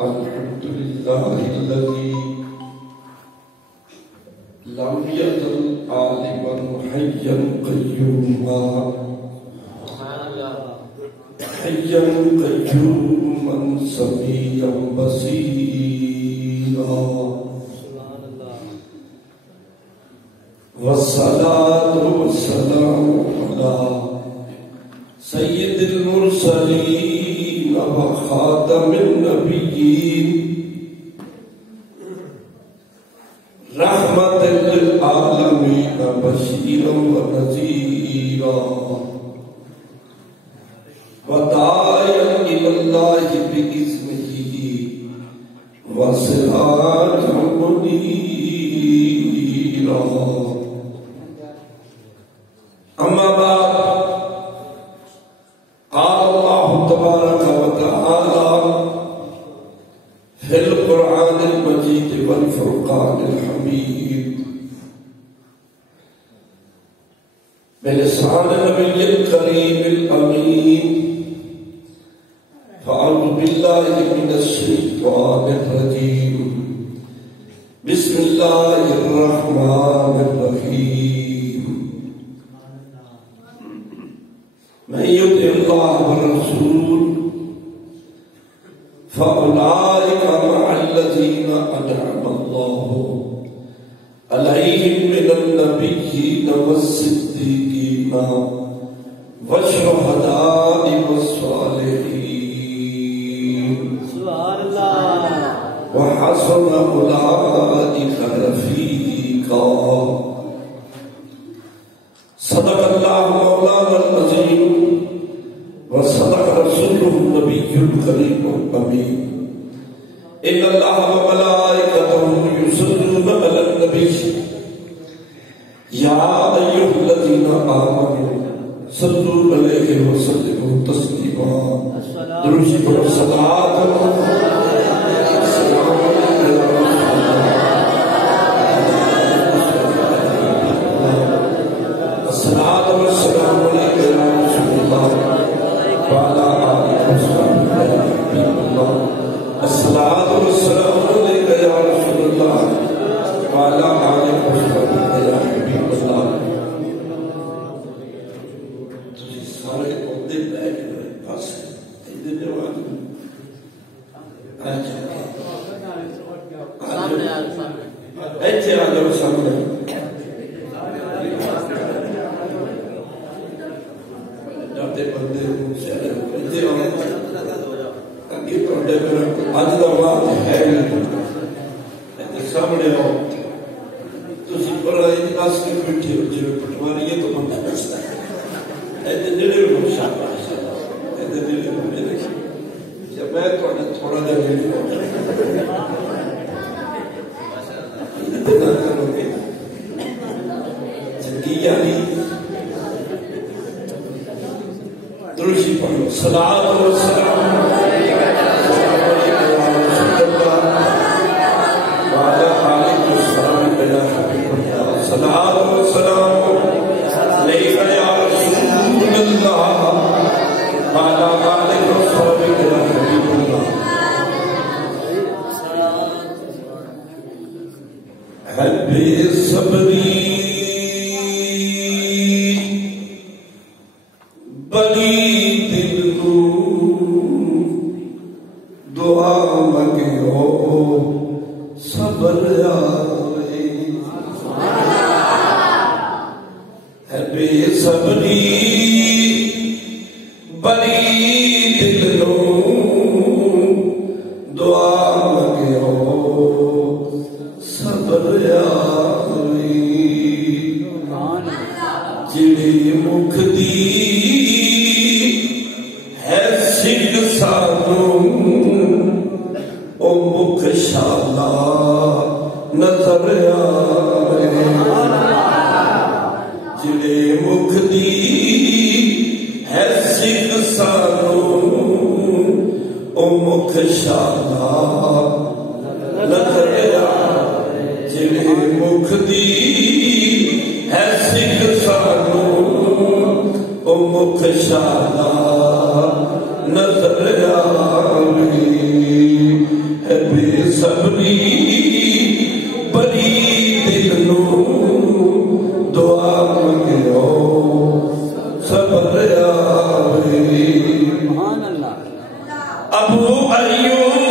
الحمد لله الذي لم يزل عالما حيا قيوما حيا قيوما سميعا بصيرا والصلاة والسلام على سيد المرسلين وخاتم النبيين رحمة للعالمين بشيرا ونذيرا وداعيا إلى الله بإذنه وسراجا منيرا. أما بعد، قال الله تبارك وتعالى في القرآن المجيد والفرقان الحميد بلسان نبي الكريم الأمين. فأعوذ بالله من الشيطان الرجيم. بسم الله الرحمن الرحيم. من يطع الله والرسول فأولئك مع الذين أنعم الله عليهم من النبيين والصديقين والشهداء والصالحين وحسن أولئك رفيقا. صدق الله مولانا العظيم وصدق رسوله النبي الكريم الأمين. إن الله وملائكته يصلون على النبي يا أيها الذين آمنوا صلوا عليه وسلموا تسليما. درود والصلاة الصلاة والسلام عليك يا رسول الله وعلى آله وصحبه يا حبيب الله. الصلاة والسلام عليك يا رسول الله وعلى آله وصحبه يا حبيب الله. تجھے سارے عہدے بیٹھ گئے پاس عہدے جواب ایتھے آ جاؤ سامنے. بندے اج کا بات ہے سامنے آؤ. تھی بڑا دس کے بیٹھے ہو جی پٹواری ہے تو بندہ دستا ہے نیڑے ہو شاباش نیڑے ہو. جب میں تھوڑا جا نیڑے ہو کرو گے زندگی آئی درشی پڑھو. صلاۃ و سلام وعلى آلك وصحبك يا حبيب الله. صلاۃ و سلام عليك يا رسول الله وعلى آلك وصحبك يا حبيب الله. حب صبری بڑی دل نو دعا منگو صبر آوے. ہے بے صبری بڑی دل نو دعا منگو صبر آوے. جڑی مکھ دی سانو او مکھ شالا نظر آوے. جڑے مکھ دی ہے سکھ سانو او مکھ شالا نظر آوے. جڑے مکھ دی ہے سکھ سانو او مکھ شالا نظر آوے. ابو ایوب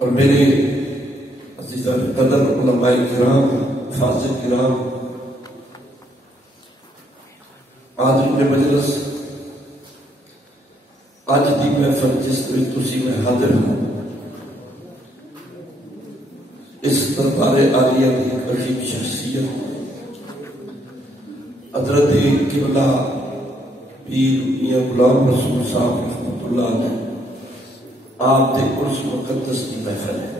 اور میرے عزیزان قدر علماء کرام فاضل کرام آج مجلس آج دی محفل جس میں تسی میں حاضر ہوں اس دربار عالیہ کی عظیم شخصیت حضرت قبلہ پیر میاں غلام رسول صاحب رحمۃ اللہ علیہ آپ کے عرس مقدس کی محفل ہے.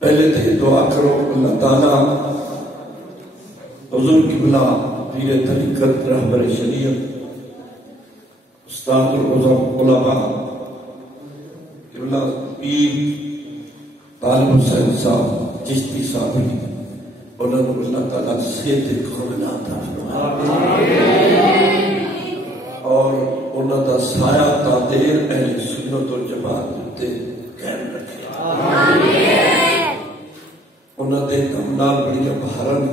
پہلے تو دعا کرو اللہ تعالیٰ حضور قبلہ پیر طریقت رہبر شریعت استاد العظم علماء قبلہ پیر طالب حسین صاحب چشتی صاحب انہوں نے اللہ تعالیٰ صحت کاملہ عطا فرمائے اور انہوں کا سایہ تادیر اہل سنت و جماعت تے قائم رکھے. انہوں نے کمنال بڑی بہارن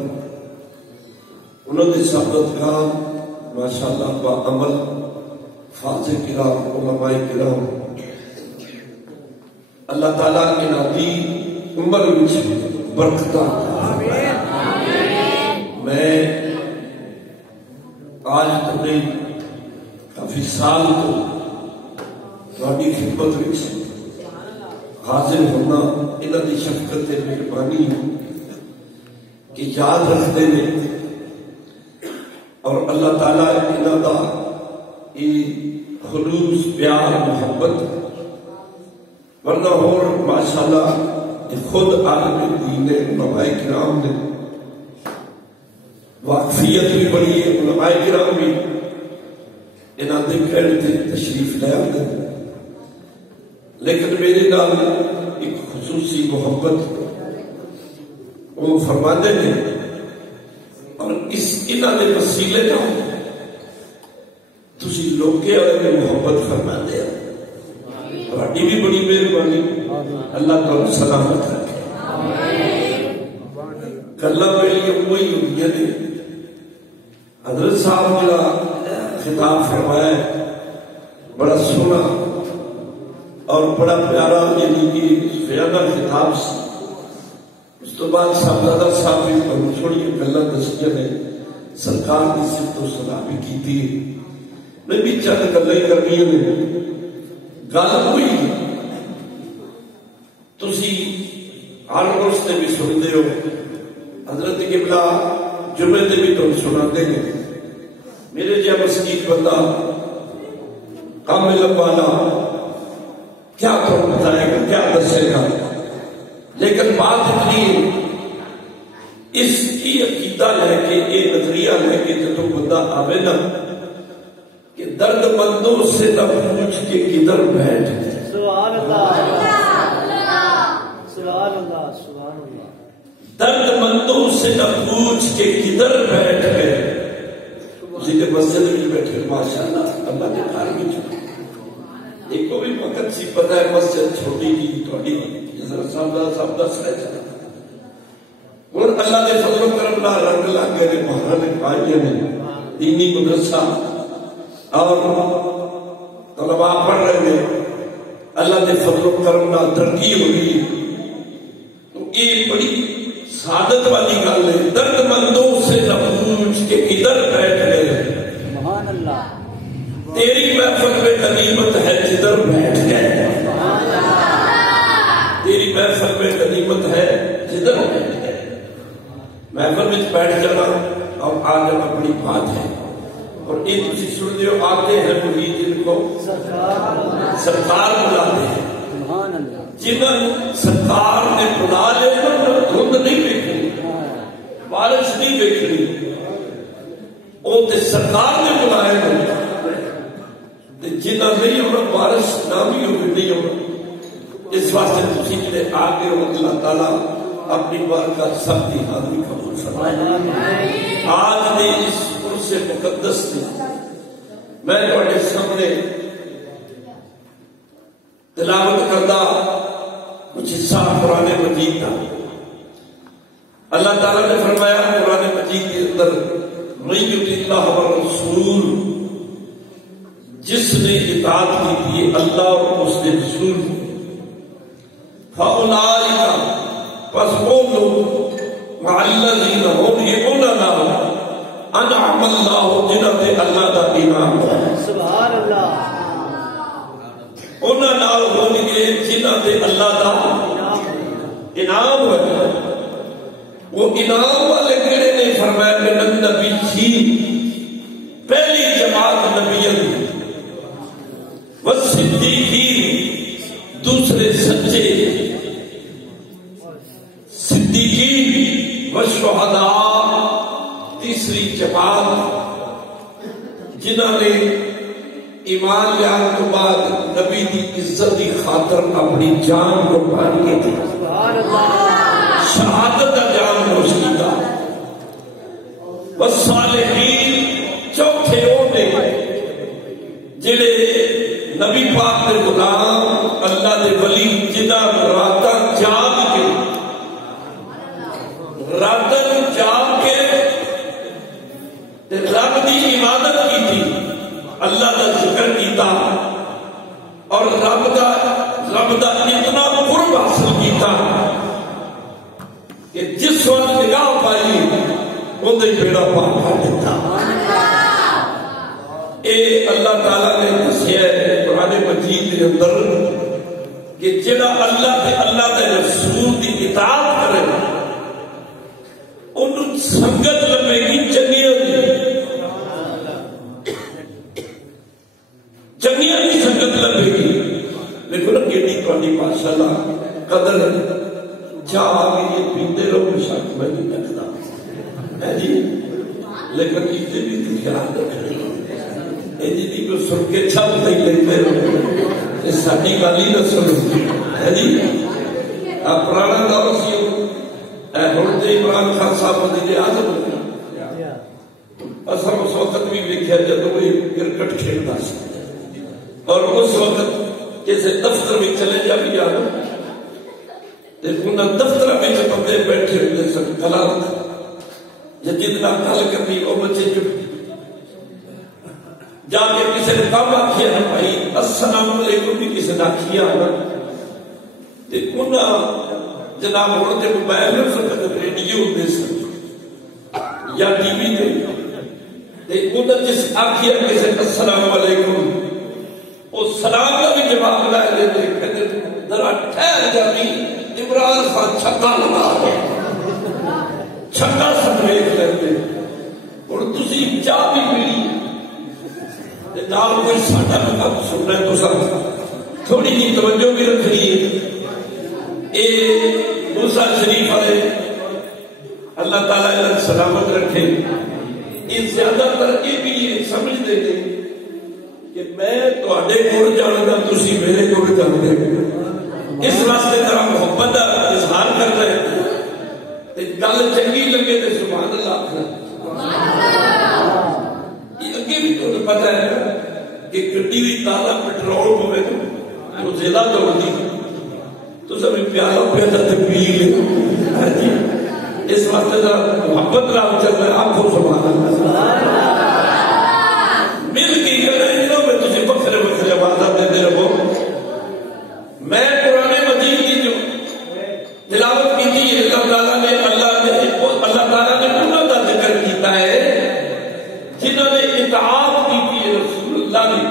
انہوں نے صحبت کام ماشاءاللہ با عمل فاضل کرام علماء کرام اللہ تعالیٰ کے ناتی عمر وچ برکتاں. میں آج تک کافی سال تو تھوڑی خدمت وچ حاضر ہونا انہاں دی شفقت تے مہربانی کہ یاد رکھتے ہیں اور اللہ تعالیٰ انہاں دا یہ خلوص پیار محبت ورنہ اور ماشاءاللہ خود عالم دین علماء کرام نے واقفیت بھی بڑی ہے. علماء کرام بھی انہاں دے گھر تے تشریف لے آتے لیکن میرے نال ایک خصوصی محبت وہ فرماتے ہیں اور اس انہاں دے وسیلے نال تسی لوکے والے محبت فرماتے ہیں. تہاڈی بھی بڑی مہربانی اللہ تعالی سلامت رکھے. گلاں میری وہی ہوندیاں نے. حضرت صاحب جڑا خطاب فرمایا ہے بڑا سونا اور بڑا پیارا یعنی کہ سفیانہ خطاب سے اس تو بعد صاحبزادہ صاحب بھی بہت تھوڑی گلاں دسیاں نے سرکار کی صفت و ثنا بھی کی تھی. میں بھی چند گلاں کرنی نے. گل ہوئی تسی ہر روز تے بھی سنتے ہو حضرت قبلہ جمعے تے بھی تم سناتے ہیں. میرے جہاں مسکین بندہ کامل والا کیا تو بتائے گا، کیا دسے گا، لیکن بات اتنی اس کی عقیدہ لے کے، یہ نظریہ لے کے جب بندہ آوے نا کہ درد مندوں سے نہ پوچھ کے کدھر بیٹھ گئے. سبحان اللہ سبحان اللہ سبحان اللہ. درد مندوں سے نہ پوچھ کے کدھر بیٹھ گئے. اسی کے مسجد میں بیٹھے ماشاءاللہ اللہ کے گھر میں چکے. ایک کو بھی وقت سی پتہ ہے مسجد چھوٹی جی تھوڑی صاحب دس رہے چاہتا اور اللہ کے فضل و کرم نہ رنگ لگ گئے کہ محرم پائیے میں دینی مدرسہ اور طلباء پڑھ رہے ہیں. اللہ کے فضل و کرم نہ ترقی ہوئی. تو یہ بڑی سعادت والی گل ہے. درد مندوں سے نہ پوچھ کے کدھر بیٹھ گئے. سبحان اللہ. تیری محفل میں غنیمت ہے جدھر بیٹھ گئے. تیری محفل میں غنیمت ہے جدھر بیٹھ گئے. محفل میں بیٹھ جانا اور آ جانا بڑی بات ہے. اور یہ تھی سنتے ہو آتے ہیں مرید جن کو سرکار بلاتے ہیں. جنہوں سرکار نے بلا لے دھند نہیں دیکھنی، بارش نہیں دیکھنی، وہ تے سرکار نے بلائے جنہ نہیں ہونا بارش نہ بھی نہیں ہونا. اس واسطے تھی جڑے آگے ہو اللہ تعالیٰ اپنی برکت سب کی حاضری قبول فرمائے. آج نے اس عرص مقدس میں میں تھوڑے سامنے تلاوت کردہ کچھ حصہ قرآن مجید کا. اللہ تعالیٰ نے فرمایا قرآن مجید کے اندر من یطع اللہ والرسول، جس نے اطاعت کی تھی اللہ اور اس کے رسول، فاولئک پس وہ لوگ مع الذین ہم یہ نام انعم اللہ جنہاں تے اللہ دا انعام ہے. سبحان اللہ. انہاں نال ہون گے جنہاں تے اللہ دا انعام ہے. وہ انعام والے کہڑے نے فرمایا کہ نبی تھی پہلی جماعت نبیوں والصدیقین، دوسرے سچے صدیقین، والشہداء تیسری جماعت جنہوں نے ایمان لیان تو بعد نبی دی عزت دی خاطر اپنی جان قربان کی تھی، شہادت کا جان نوش کیتا. والصالحین چوتھے ہونے جڑے نبی پاک دے غلام اللہ دے ولی جنہاں راتاں جاگ کے رب دی عبادت کی تھی، اللہ کا ذکر کیتا اور رب دا اتنا قرب حاصل کیتا کہ جس وقت نگاہ پائی اندر بیڑا پار کر دیتا. اے اللہ تعالیٰ نے دسیا ہے قرآن مجید کے اندر کہ جڑا اللہ دے رسول کی اطاعت کرے انہوں سنگت لگے گی چنگیاں کی سنگت لگے گی. دیکھو نا کیڑی تھوڑی ماشاءاللہ قدر چاہ آگے یہ پیندے رہو شک میں نہیں رکھتا ہے جی، لیکن کسی بھی خیال رکھنے جی کو سن کے چھپ نہیں لیتے رہو. ساری گل ہی نہ سنو ہے جی. پرانا دور سی ہوں تو عمران خان صاحب وزیر اعظم اصل اس وقت بھی دیکھا جب وہ کرکٹ کھیلتا سی اور اس وقت کسی دفتر میں چلے جا بھی جانا دفتر میں بندے بیٹھے ہوتے سن کلام یا جتنا گل کرنی وہ بچے چپ جا کے کسی نے کام آخیا نا بھائی السلام علیکم بھی کسی نے آخیا ہونا جناب ہوں تو موبائل ریڈیو ہوتے سن یا ٹی وی جس آخیا کسی السلام علیکم وہ سلام کا بھی جواب لائے لیتے ذرا ٹھہر جاتی عمران خان چھکا لگا چھکا سمیت لیتے اور تسی چاہ بھی ملی نال کوئی ساڈا مقام سننا ہے تو تھوڑی جی توجہ بھی رکھنی ہے. اے موسیٰ شریف والے اللہ تعالیٰ انہیں سلامت رکھے. یہ زیادہ تر یہ بھی سمجھتے ہیں کہ میں تواڈے کول جاندا تسی میرے کول جاندے ہو. اس واسطے ذرا محبت کا اظہار کرنا ہے. گل چنگی لگے تو سبحان اللہ آخنا. اگے بھی تمہیں پتا ہے کہ گڈی بھی تازہ پٹرول پوے تو زیادہ دوڑتی تو سب پیالہ پہ تکبیر. اس واسطے ذرا محبت نال چل رہا ہے. آخو سبحان اللہ. مل کے کرنا جنہوں میں تجھے بکھرے بکھرے آوازاں دیتے رہو. میں قرآن مجید کی جو تلاوت کی تھی اللہ تعالیٰ نے انہوں کا ذکر کیتا ہے جنہوں نے اطاعت کی تھی رسول اللہ نے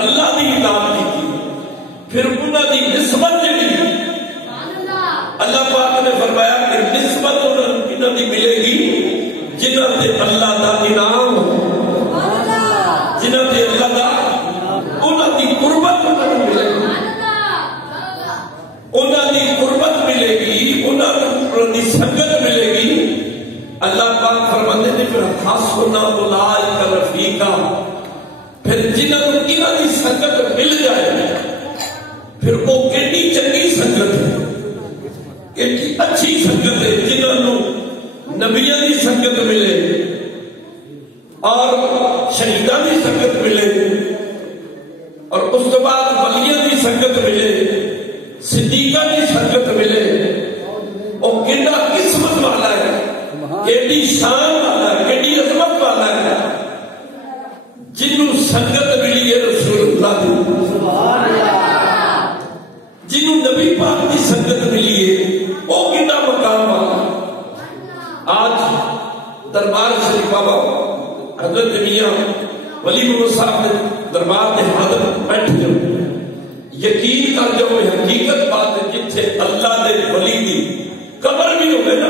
اللہ کی اطاعت کی تھی. پھر انہوں کی نسبت جڑی اللہ پاک نے فرمایا کہ نسبت انہوں کی ملے گی جنہوں نے اللہ کا انعام جنہوں نے اللہ کا انہوں کی قربت ملے گی. انہوں کی قربت ملے گی انہوں کی سنگت ملے گی. اللہ پاک فرماتے ہیں پھر حسن اولئک رفیقا. پھر جنہوں کی سنگت مل جائے پھر وہ کیڑی چنگی سنگت ہے کیڑی اچھی سنگت ہے. جنہوں نبیوں کی سنگت ملے اور شہیداں کی سنگت ملے اور اس کے بعد ولیوں کی سنگت ملے صدیقہ کی سنگت ملے. وہ کیڑا قسمت والا ہے کیڑی شان والا ہے کیڑی عظمت والا ہے جنہوں سنگت ملی ہے رسول اللہ کی. جنہوں نبی پاک کی سنگت ملی ہے وہ کیڑا مقام والا. آج دربار شریف بابا حضرت میاں ولی محمد صاحب نے دربار کے حاضر بیٹھ کر یقین کر جو حقیقت بات ہے جتھے اللہ دے ولی دی قبر بھی ہوئے نا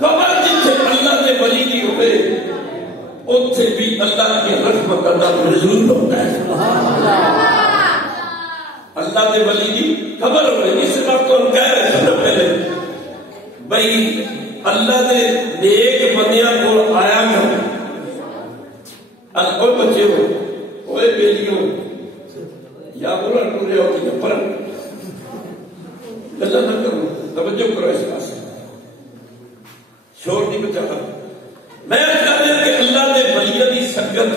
قبر جتھے اللہ دے ولی دی ہوئے اتھے بھی اللہ کی رحمت اللہ نزول ہوتا ہے. اللہ دے ولی دی قبر ہوئے. اس وقت ہم کہہ رہے تھے پہلے بھائی اللہ دے نیک بندیاں کو آیا کر کوئی بچے ہو کوئی بیلیوں یا بولا ٹورے ہوتی ہے پر گلا نہ کرو توجہ کرو اس پاس شور نہیں بچا. میں کہتے ہیں کہ اللہ نے ولیوں کی سنگت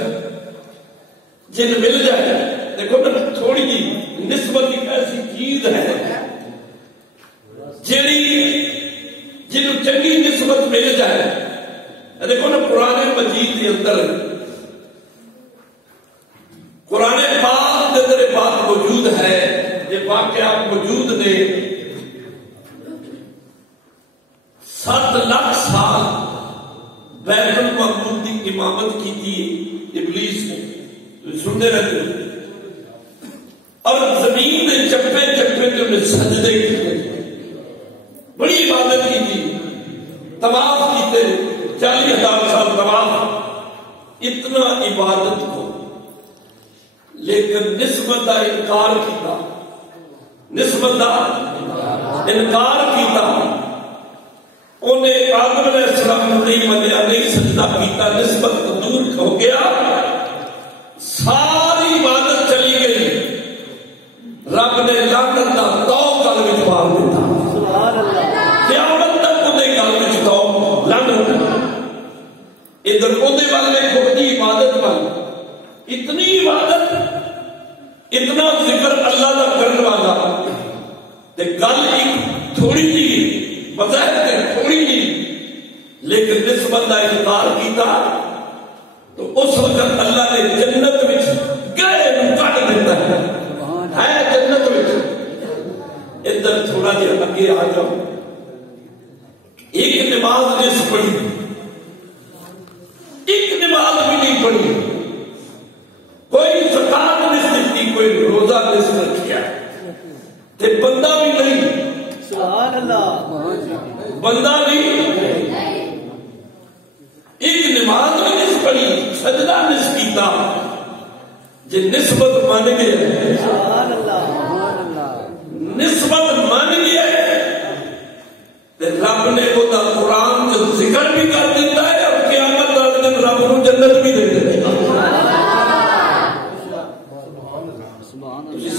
جن مل جائے دیکھو نا تھوڑی جی نسبت ایک ایسی چیز ہے جیڑی جنہوں چنگی نسبت مل جائے. دیکھو نا قرآن مجید کے اندر قرآن پاک کے اندر بات موجود ہے یہ واقعات موجود نے 7 لاکھ سال بیت المعمور کی امامت کی تھی ابلیس نے سنتے رہتے اور زمین کے چپے چپے جو نے سجدے کیے بڑی عبادت کی تھی طواف کیتے 40,000 سال طواف اتنا عبادت کو لیکن نسبت کا انکار کیتا نسبت کا انکار کیتا انہیں آدم علیہ السلام نہیں منیا نہیں سجدہ کیتا نسبت دور ہو گیا ساری عبادت چلی گئی رب نے لعنت دا تو گل وچ مار دیتا قیامت تک انہیں گل وچ تو لعنت ادھر اودے والے کھوڑی عبادت والی اتنی عبادت اتنا ذکر اللہ کا کرنے والا تے گل ایک تھوڑی جی بظاہر تھوڑی جی لیکن نسبت کا انکار کیتا تو اس وقت اللہ نے جنت وچ گئے کٹ دیتا ہے جنت وچ. ادھر تھوڑا جہا اگے آ جاؤ ایک نماز نصف پڑھی ایک نماز بھی نہیں پڑھی کوئی زکات نصف کی کوئی روزہ نصف کیا تے بندہ بھی نہیں سبحان اللہ بندہ بھی ایک نماز بھی نصف پڑھی سجدہ نصف کی کیتا جے نسبت مان گئے سبحان اللہ نسبت مان گئے تے رب نے وہ دا قرآن جو ذکر بھی کر دیتا ہے اور قیامت والے دن رب نو جنت بھی دے دیتا ہے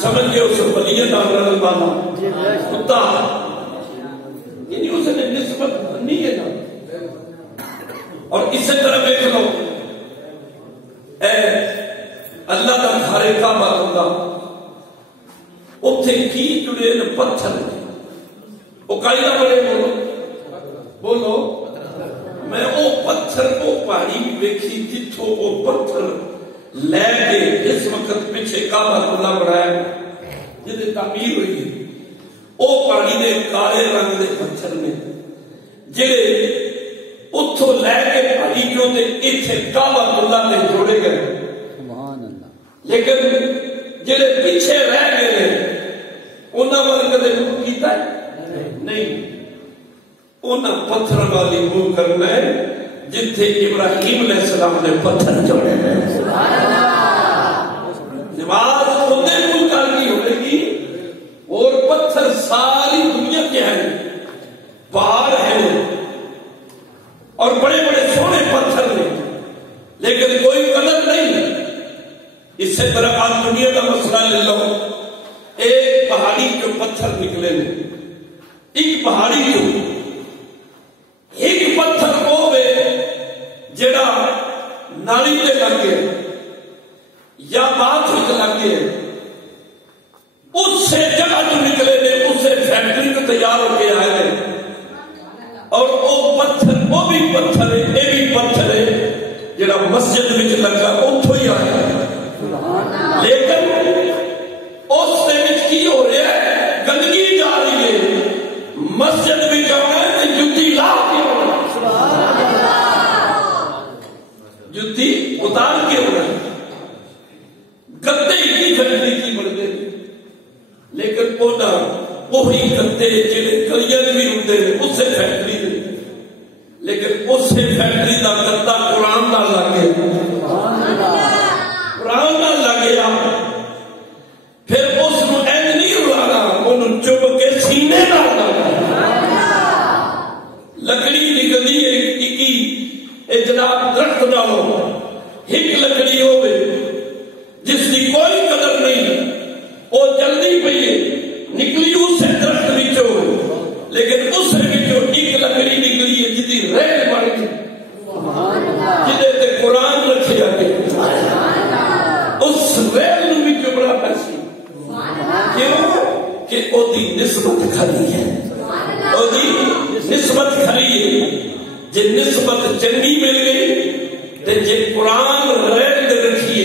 سمجھ گئے اس ولی ڈاکٹر والا کتا یعنی اس نے نسبت نہیں ہے نا اور اسی طرح دیکھ لو اے اللہ کا گھر کعبہ اللہ اتنے کی جڑے پتھر وہ قائدہ بڑے بولو میں وہ پتھر وہ پہاڑی ویکھی جتھوں وہ پتھر لے کے اس وقت پیچھے کعبہ اللہ بنایا جدے تعمیر ہوئی ہے وہ پہاڑی دے کالے رنگ دے پتھر نے جڑے اتھوں لے کے پہاڑی کیوں دے ایتھے کعبہ اللہ نے جوڑے گئے لیکن جڑے پیچھے رہ گئے انہاں ور کدے منہ کیتا ہے نہیں انہاں پتھر والی منہ کرنا ہے جتھے ابراہیم علیہ السلام نے پتھر جوڑے ہیں نماز خودے منہ کر کی ہوئے گی اور پتھر ساری دنیا کے ہیں پہاڑ ہیں اور بڑے بڑے سونے پتھر ہیں لیکن کوئی قدر نہیں اس سے طرح آج دنیا کا مسئلہ لے لو ایک پہاڑی جو پتھر نکلے ایک پہاڑی جو ایک پتھر ہوئے جڑا نالی دے لگے یا بات ہوئی لگے اس سے جگہ جو نکلے نے اس سے فیکٹری کو تیار ہو کے آئے ہیں اور وہ پتھر وہ بھی پتھر ہے یہ بھی پتھر ہے جڑا مسجد میں لگا اتوں ہی آیا ہے لیکن اس نے کی ہو رہا ہے گندگی جا رہی ہے مسجد بھی جانا ہے جتی لا کے ہونا جتی اتار کے ہونا گدے کی فیکٹری کی بڑھ گئی لیکن وہی گدے جڑے گلیاں بھی ہوتے ہیں اس سے فیکٹری دے لیکن اس سے فیکٹری کا گدا قرآن نہ لگے قرآن نہ لگے پھر اس کو این نہیں اڑانا انہوں چپ کے سینے نہ لکڑی نکلی جناب درخت ڈالو ایک لکڑی ہوئے جس کی کوئی قدر نہیں وہ جلدی پئی نکلی اس سے درخت بچو لیکن اس سے بچو ایک لکڑی نکلی ہے جدی ریل بن گئی جدے تے قرآن رکھے جاتے اس ریل بچو بڑا پیسی کیوں کہ وہ دی نسبت کھلی ہے وہ دی نسبت کھلی ہے جے نسبت چنگی مل گئی تے جے قرآن ریل دے رکھیے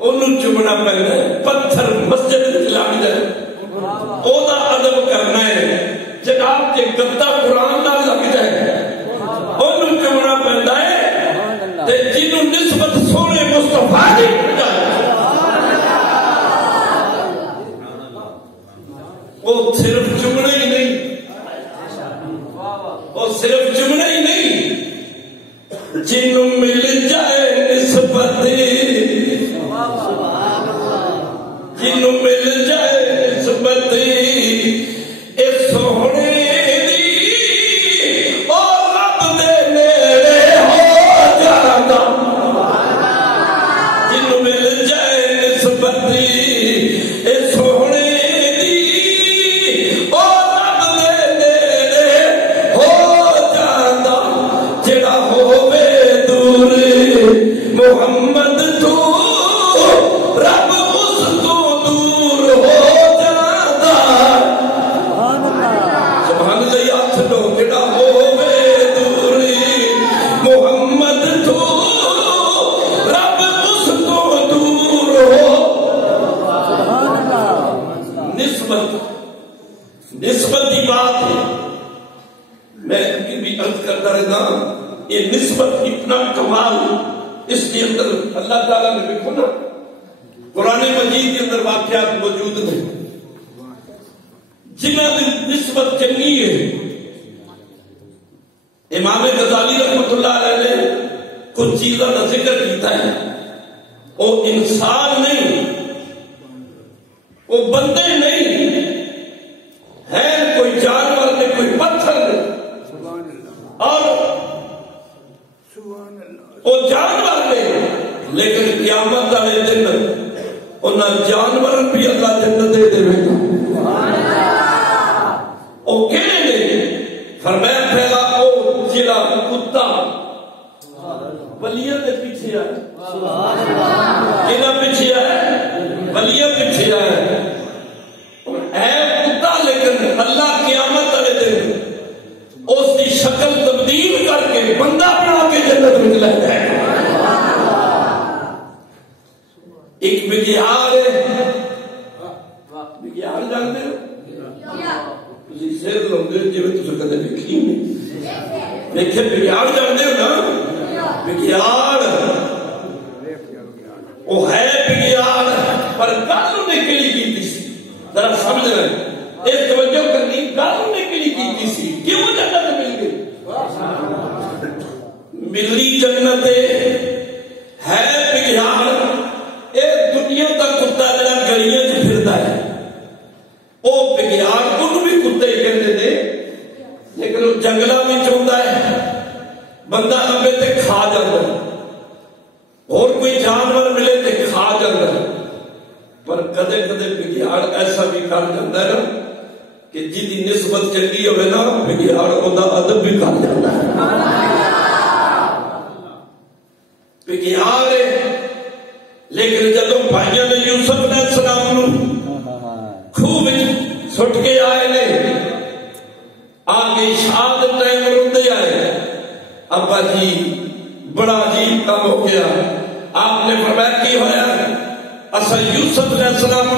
انہوں چمنا پہنا ہے پتھر مسجد لگ جائے او دا ادب کرنا ہے جناب کے گدا قرآن نہ لگ جائے انہوں چمنا پہنا ہے تے جنہوں نسبت سونے مصطفیٰ دی جائے وہ صرف چمنا ہی نہیں وہ صرف چمنا ہی نہیں جنہوں مل جائے نسبت جنہوں مل جائے نسبت اس سونے دی اور رب دے نیڑے ہو جانا جنہوں مل جائے نسبت اس سونے دی اور رب دے نیڑے ہو جانا جڑا ہووے دور محمد تو رب اس تو دور ہو جاتا سبحان اللہ یاد لو جڑا ہووے دور محمد تو رب اس تو دور ہو نسبت کی بات ہے میں بھی عرض کرتا رہتا یہ نسبت اتنا کمال اس کے اندر اللہ تعالیٰ نے دیکھو نا قرآن مجید کے اندر واقعات موجود ہیں جنہ کی نسبت چنگی ہے امام غزالی رحمۃ اللہ علیہ نے کچھ چیزوں کا ذکر کیتا ہے وہ انسان نہیں، وہ بندے نہیں ہے، کوئی جانور نہیں، کوئی پتھر نہیں، اور وہ جانور نہیں، لیکن قیامت والے دن انہاں جانور بھی اللہ جنت دے دے گا۔ وہ کہنے نہیں، فرمایا پہلا وہ جڑا کتا ولیاں دے پیچھے آئے، کہنا پیچھے آئے، ولیاں پیچھے آئے، اے کتا، لیکن اللہ قیامت والے دن اس کی شکل تبدیل کر کے بندہ بنا کے جنت میں لے جائے گا۔ ایک بگیار ہے، بگیار جانتے ہو؟ تسی سر لوندے ہو جی تسی کدے دیکھی نہیں، دیکھے بگیار جانتے ہو نا؟ بگیار وہ ہے بگیار، پر گل انہیں کیڑی کیتی سی؟ ذرا سمجھ رہے ایک توجہ کرنی، گل انہیں کیڑی کیتی سی؟ کیوں جنت مل گئی؟ ملی جنت ہے بگیار، ایک دنیا کا کتا جڑا گلیاں چ پھردا ہے، وہ بگیار ان بھی کتے کہندے نے، لیکن وہ جنگلاں وچ ہوندا ہے، بندہ لبے تے کھا جاندا ہے، اور کوئی جانور ملے تے کھا جاندا ہے، پر کدے کدے بگیار ایسا بھی کر جاندا ہے نا کہ جی دی نسبت چنگی ہوئے نا بگیار ادا ادب بھی کر جاندا ہے۔ بگیار لیکن جدو بھائیوں نے یوسف علیہ السلام خوب سٹ کے آئے نے، آگے شاد ٹائم روندے آئے، ابا جی بڑا عجیب کام ہو گیا، آپ نے فرمایا کی ہویا؟ اسا یوسف علیہ السلام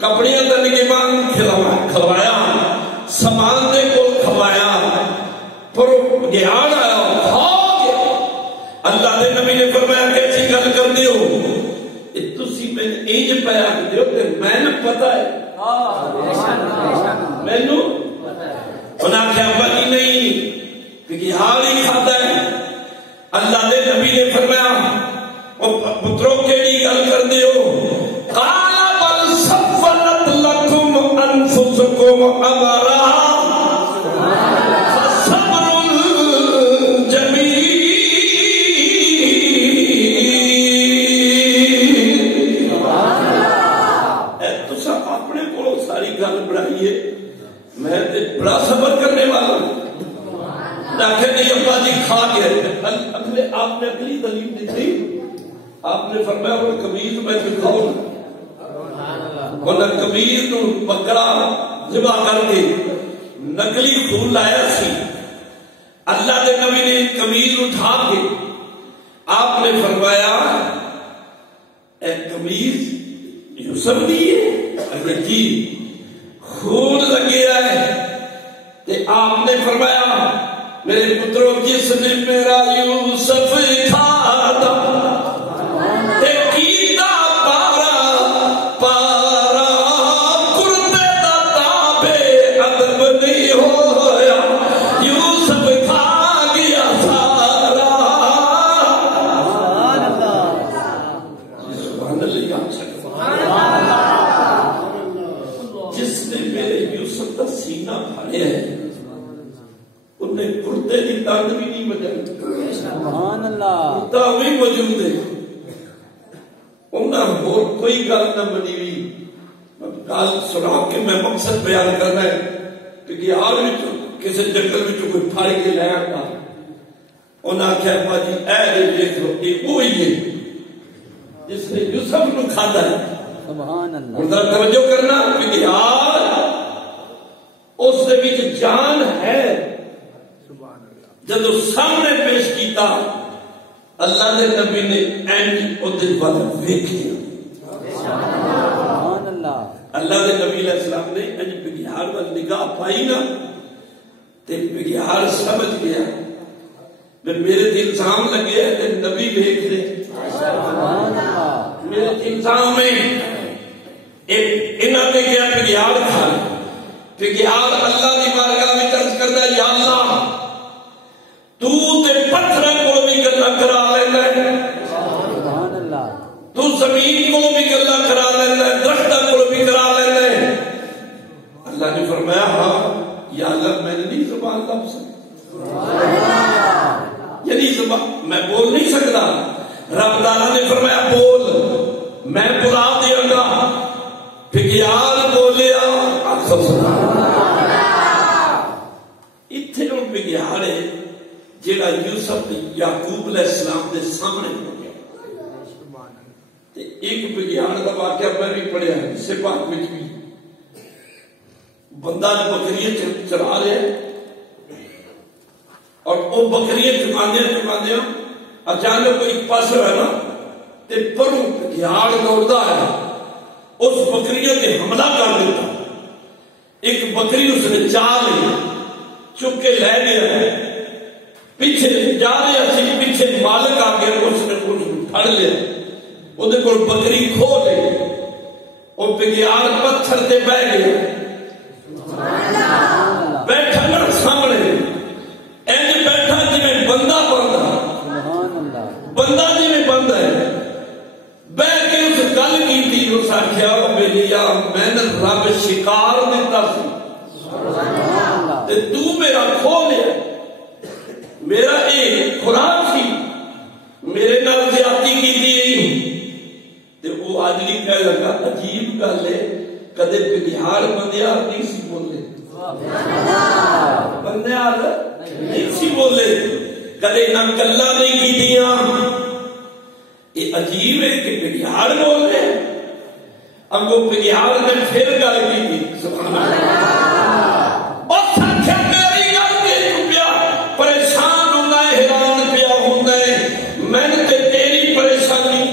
کپڑیاں تے نگہبان کھلوایا، سامان دے کول کھوایا، پر گیان آیا کھا گیا۔ اللہ دے نبی نے فرمایا کیسی گل کرتے ہو؟ تسی میں انج پیا دیو کہ میں نے پتا ہے، مینوں انہاں کیا پتا نہیں کہ حال ہی کھاتا ہے۔ اللہ دے نبی نے فرمایا او پترو کیڑی گل کرتے ہو؟ قال بل سولت لکم انفسکم امرا فصبر جمیل۔ اپنے کو ساری گل بنائیے، میں بڑا صبر کرنے والا ہوں، نہیں ابا جی کھا گیا۔ آپ نے اگلی دلیل دی تھی، آپ نے فرمایا وہ قمیض میں دکھاؤ نا، قمیض نو بکرا ذبح کر کے نقلی خون لایا سی۔ اللہ کے نبی نے قمیض اٹھا کے آپ نے فرمایا اے قمیض یوسف دی ہے جی، خون لگے ہے، تے آپ نے فرمایا میرے پتروں جس نے میرا یوسف کھاتا تے کیتا پارا پارا کرتے دا تابے ادب نہیں ہویا، یوسف کھا گیا سارا۔ سبحان اللہ، جس نے میرے یوسف کا سینہ پھاڑیا ہے انہیں کرتے کی تانگ بھی نہیں بجائی، سبحان اللہ، کرتا بھی موجود ہے، انہیں اور کوئی گل نہ بنی ہوئی۔ گل سنا کے میں مقصد بیان کرنا ہے کہ آج بھی کسی جنگل میں کوئی پھاڑ کے لے آتا، انہیں آخیا ابا جی اے دیکھ لو یہ وہی ہے جس نے یوسف کو کھاتا ہے۔ سبحان اللہ، توجہ کرنا کہ یار اس دے وچ جان ہے۔ جدو سامنے پیش کیتا اللہ دے نبی نے اینڈ ادھر والا ویکھیا، سبحان اللہ، اللہ دے نبی علیہ السلام نے انج بگیار وال نگاہ پائی نا تے بگیار سمجھ گیا میرے تے الزام لگے ہے تے نبی دیکھ رہے، سبحان اللہ، میرے الزام میں انہاں نے کیا بگیار کھا بگیار اللہ دی بارگاہ میں عرض کردا یا اللہ تو تے پتھراں کول بھی گلاں کرا لینا ہے، سبحان اللہ، تو زمین کو بھی گلا کرا لینا ہے، درختوں کو بھی کرا لینا ہے۔ اللہ نے فرمایا ہاں یا اللہ میں نے نہیں زبان لفظ یعنی زبان میں بول نہیں سکتا، رب تعالیٰ نے فرمایا بول میں بلا دیا گا، بگیار بولیا اتنے ہوں بگیار ہے جیڑا یوسف یعقوب علیہ السلام کے سامنے ہو گیا۔ ایک بگیار کا واقعہ میں بھی پڑھیا ہے اسے پاک میں بھی، بندہ بکریاں چرا رہے اور وہ بکریاں چکاندیا اچانک ایک پاس ہے نا تے پروں بگیار دوڑتا ہے، اس بکریوں نے حملہ کر دیتا، ایک بکری اس نے چار لی چک کے لے گیا، پیچھے جا رہے سی پیچھے مالک آ گیا، اس نے پھڑ لیا، وہ بکری کھو گئی، وہ بگیار پتھر تے بہ گیا، بیٹھا نا سامنے اینج بیٹھا جی میں بندہ بندہ جی میں بندہ ہے، بہ کے اس گل کی تھی، اس آخیا بلیا میں نے رب شکار دیتا سی تے تو میرا کھو لیا، میرا ایک خوراک سی میرے نال زیادتی کی تھی، تے وہ آج بھی کہہ لگا عجیب گل ہے کدے بگیار بندیار نہیں سی بولے، بندیار نہیں سی بولے، کدے نہ گلا نہیں کی دیا، یہ عجیب ہے کہ بگیار بول رہے، اب وہ بگیار نے پھر گل کی تھی، سبحان اللہ، اور سچا میری گل کے پیا پریشان ہونا ہے، حیران پیا ہونا ہے، میں نے تیری پریشانی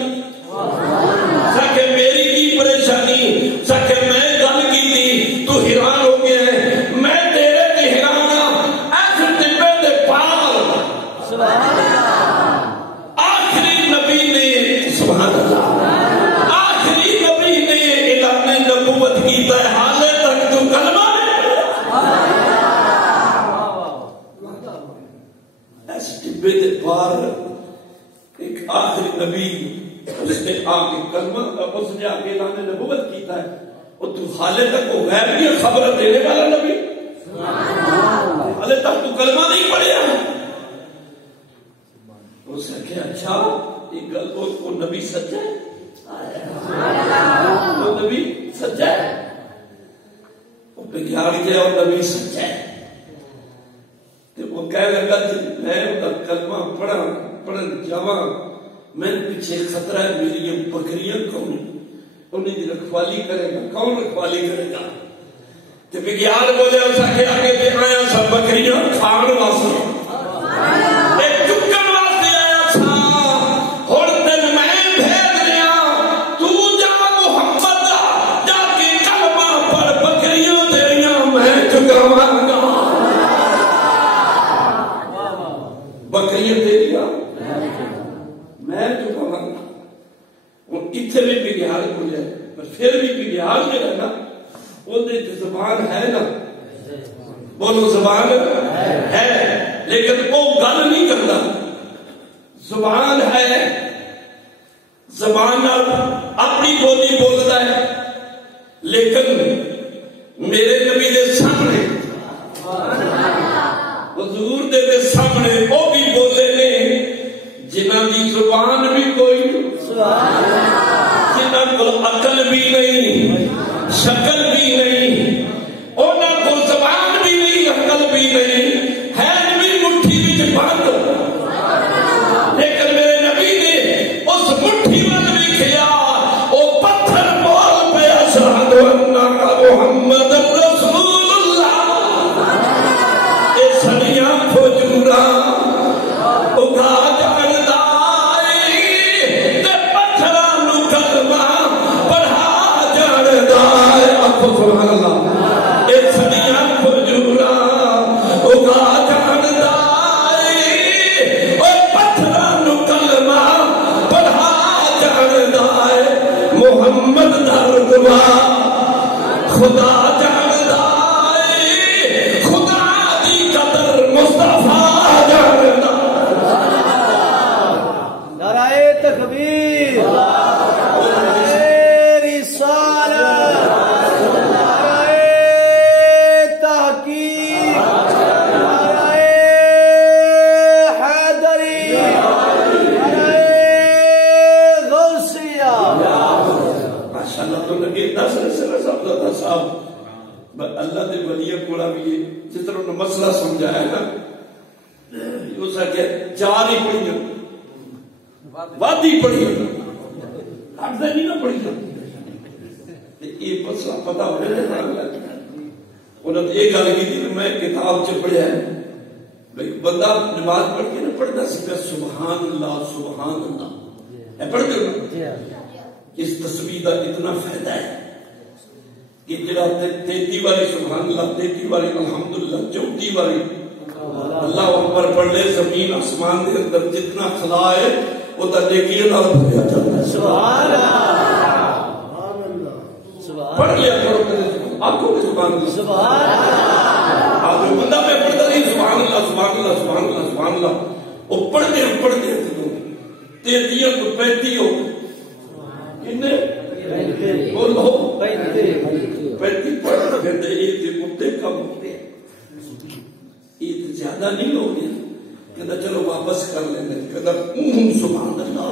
سکے میری کی پریشانی سکے میں گل کی تھی تو حیران ہو گیا ہے، میں تیرے کی حیران ہوں، ایسے ڈبے دے پال سبحان اللہ، آخری نبی نے سبحان اللہ، آخری نبی نے اعلان نبوت کیتا ہے، حالے تک تو کلمہ ایسے ڈبے دے پار ایک آخری نبی اس نے آ کے کلمہ اس نے آ کے اعلان نبوت کیتا ہے، اور تو حالے تک وہ غیب کی خبر دینے والا نبی، حالے تک تو کلمہ نہیں پڑھیا، اس نے کہا اچھا یہ گل وہ نبی سچا ہے، وہ نبی سچا ہے، وہ بگیار گیا اور نبی سچا ہے، تو وہ کہہ لگا میں کلمہ پڑھن جاواں میں پیچھے خطرہ ہے، میری یہ بکریاں کون انہیں دی رکھوالی کرے گا، کون رکھوالی کرے گا، تو بگیار بولے اسا کہ آگے دے آیا سا بکریاں کھان واسطے، ایک چکن واسطے آیا سا، ہن تے میں بھیج رہا تو جا محمد جا کے کلمہ پڑھ، بکریاں تیریاں میں چکاواں گا، بکریاں تیریاں میں چکاواں گا، وہ اتنے بھی بگیار بولے، پر پھر بھی بگیار جو ہے نا وہ زبان ہے نا، بولو زبان ہے، لیکن وہ گل نہیں کرتا، زبان ہے، زبان اپنی بولی بولتا ہے، لیکن میرے نبی دے سامنے حضور دے سامنے وہ بھی بولے نے جنہ کی زبان بھی کوئی جنہ کو عقل بھی نہیں، شکل بھی نہیں، انہوں کو زبان بھی نہیں، عقل بھی نہیں، ہے بھی مٹھی بھی بند، لیکن میرے نبی نے اس مٹھی میں بھی کھیا، وہ پتھر بول پہ اشہد ان محمد رسول اللہ، اے سڑیاں کھجورا اگا جاندا اے تے پتھراں نو کلمہ پڑھا جاندا اے، سبحان اللہ، اے سڑیاں کھجورا اگا جاندا اے، او پتھراں نو کلمہ پڑھا جاندا اے، محمد دا رتبہ خدا جاندا اے، خدا دی قدر مصطفیٰ جاندا، نعرہ تکبیر، ماشاءاللہ تو لگے 10 صاحب صاحب اللہ دے ولیہ کوڑا بھی جس طرح انہوں نے مسئلہ سمجھایا نا وہ سکے 4 ہی پڑھی وادی پڑھی ہم سے نہیں نہ پڑھی یہ مسئلہ پتا ہو رہا ہے انہوں نے یہ گل کی تھی میں کتاب چ پڑھیا ہے بندہ نماز پڑھ کے نہ پڑھتا سکتا سبحان اللہ پڑھ دو اس تسبیح کا اتنا فائدہ ہے کہ جڑا 33 باری سبحان اللہ 33 باری الحمدللہ 34 باری اللہ اکبر پڑھ لے زمین آسمان کے اندر جتنا خلا ہے وہ تو نیکیوں نال بھریا جاتا ہے سبحان اللہ پڑھ لیا کرو آنکھوں کے سبحان اللہ سبحان اللہ آج بندہ میں پڑھتا نہیں سبحان اللہ سبحان اللہ سبحان اللہ سبحان اللہ وہ پڑھتے 33 تو 35 ہو کتنے بولو 35 پڑھتے پھرتے یہ تے کتے کم ہوتے یہ تو زیادہ نہیں ہو گیا کہتا چلو واپس کر لینے کہتا سبحان اللہ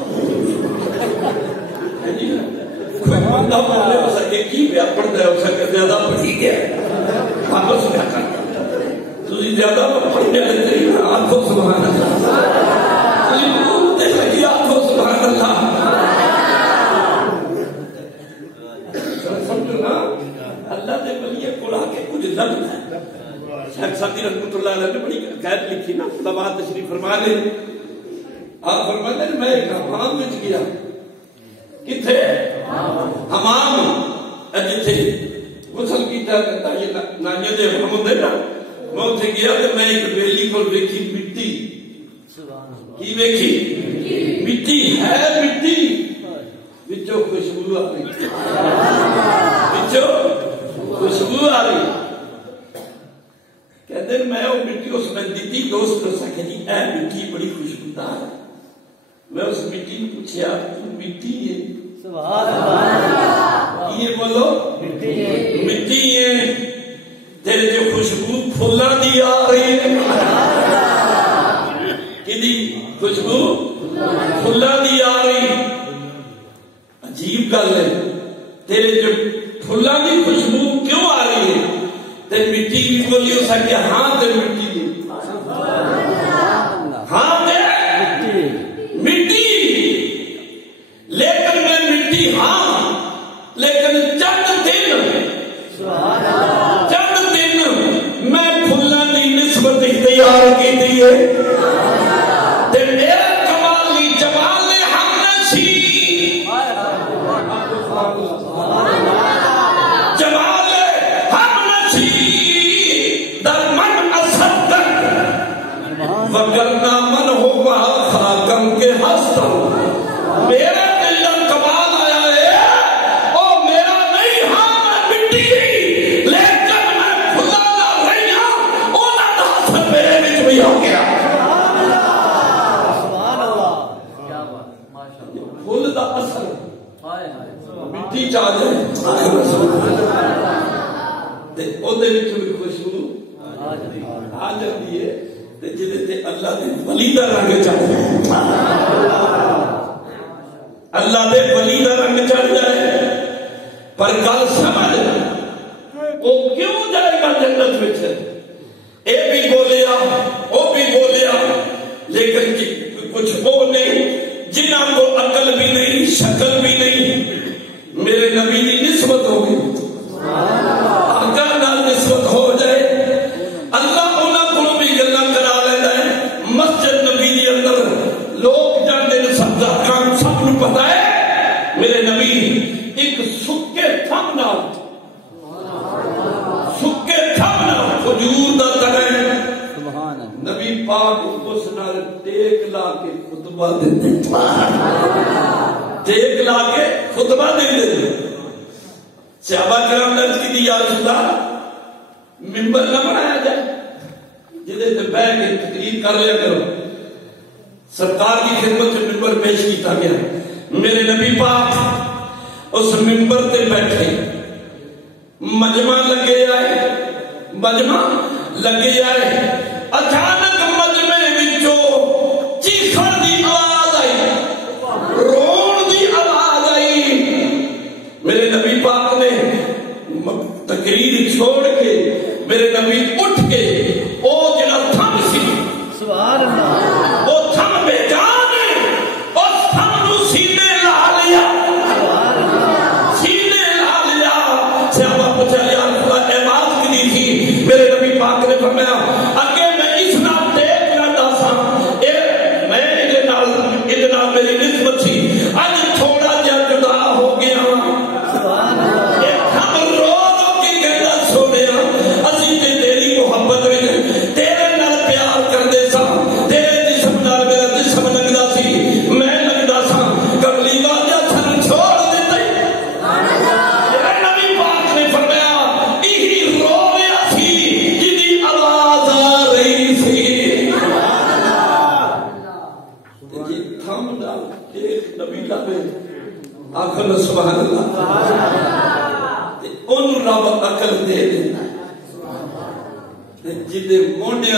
کوئی بندہ پڑھنے ہو سکے کی بیا پڑھتا ہے ہو سکے زیادہ پڑھی گیا واپس کیا کرتا تھی زیادہ پڑھنے لگتے ہی آنکھوں سبحان اللہ تھی بولتے لگی آنکھوں سبحان اللہ سمجھنا اللہ دے ولی کولا کے کچھ لگتا ہے شیخ سعدی رحمۃ اللہ علیہ نے بڑی قید لکھی نا علماء تشریف فرما لے آپ فرماتے ہیں میں ایک حمام میں گیا کتھے حمام جتھے غسل کیتا کرتا یہ نانیہ دے حمام دے نا میں اتھے گیا کہ میں ایک بیلی کو دیکھی مٹی کی دیکھی مٹی ہے مٹی بچوں خوشبو آ رہی بچوں خوشبو آ رہی کہتے ہیں میں وہ مٹی اس میں دیتی دوست کر سکے جی اے مٹی بڑی خوشبودار ہے میں اس مٹی نے پوچھا تو مٹی ہے سبحان اللہ یہ بولو مٹی ہے تیرے جو خوشبو پھولاں دی آ رہی ہے کدی خوشبو پھولاں دی آ رہی عجیب گل ہے تیرے جو پھولاں دی خوشبو کیوں آ رہی ہے تے مٹی بھی بولی ہو سکے ہاں تے مٹی ہاں تے مٹی لیکن میں مٹی ہاں لیکن چند دن میں پھلاں دی نسبت اختیار کی دی ہے تے میرا کمال دی جمال ہم نشی جمال ہم نشی در من اصدق وگرنا من ہوگا خاکم کے ہستم میرا دل کمال آیا ہے او میرا نہیں ہاں میں مٹی لیکن میں خدا نہ رہی ہوں اونا دا اثر میرے وچ بھی ہو گیا سبحان اللہ کیا بات ماشاءاللہ پھول دا اثر مٹی چاہ جائے تے او دے وچ بھی خوشبو آ جاتی ہے تے جدے تے اللہ دے ولی دا رنگ چڑھ جائے اللہ دے ولی دا رنگ چڑھ جائے پر گل سمجھ او کیوں جائے گا جنت وچ اے بھی بولیا او بھی بولیا لیکن کچھ وہ نہیں جنہاں کو عقل بھی نہیں شکل بھی نہیں میرے نبی کی نسبت ہو گئی آقا نال نسبت ہو جائے اللہ انہاں کو بھی گلاں کرا لینا ہے مسجد نبی کے اندر لوگ جاندے نے سب نوں پتہ ہے میرے نبی ایک سکے تھم نال کھجور دا تنے نبی پاک اس نال ٹیک لا کے خطبہ دیندے ٹیک لا کے خطبہ دیندے صحابہ کرام نے عرض کی یا رسول اللہ منبر نہ بنایا جائے جدے تے بیٹھ کے تقریر کر لیا کرو سرکار کی خدمت میں منبر پیش کیتا گیا میرے نبی پاک اس منبر تے بیٹھے مجمع لگے آئے اچانک مجمع وچوں چیخن دی آواز آئی رون دی آواز آئی میرے میرے نبی اٹھ کے او جڑا تھم سی سبحان اللہ وہ تھم بے جان اس تھم نو سینے لا لیا سینے لا لیا صحابہ پوچھا یا رسول اللہ عبادت کی تھی میرے نبی پاک نے فرمایا اگے میں اس نال دیکھ نہ دساں میں ادھر نال میری نسبت سی اج تھوڑا جہا جدا ہو گیا آخر سبحان اللہ ان رب عقل دے دینا جدے مونڈے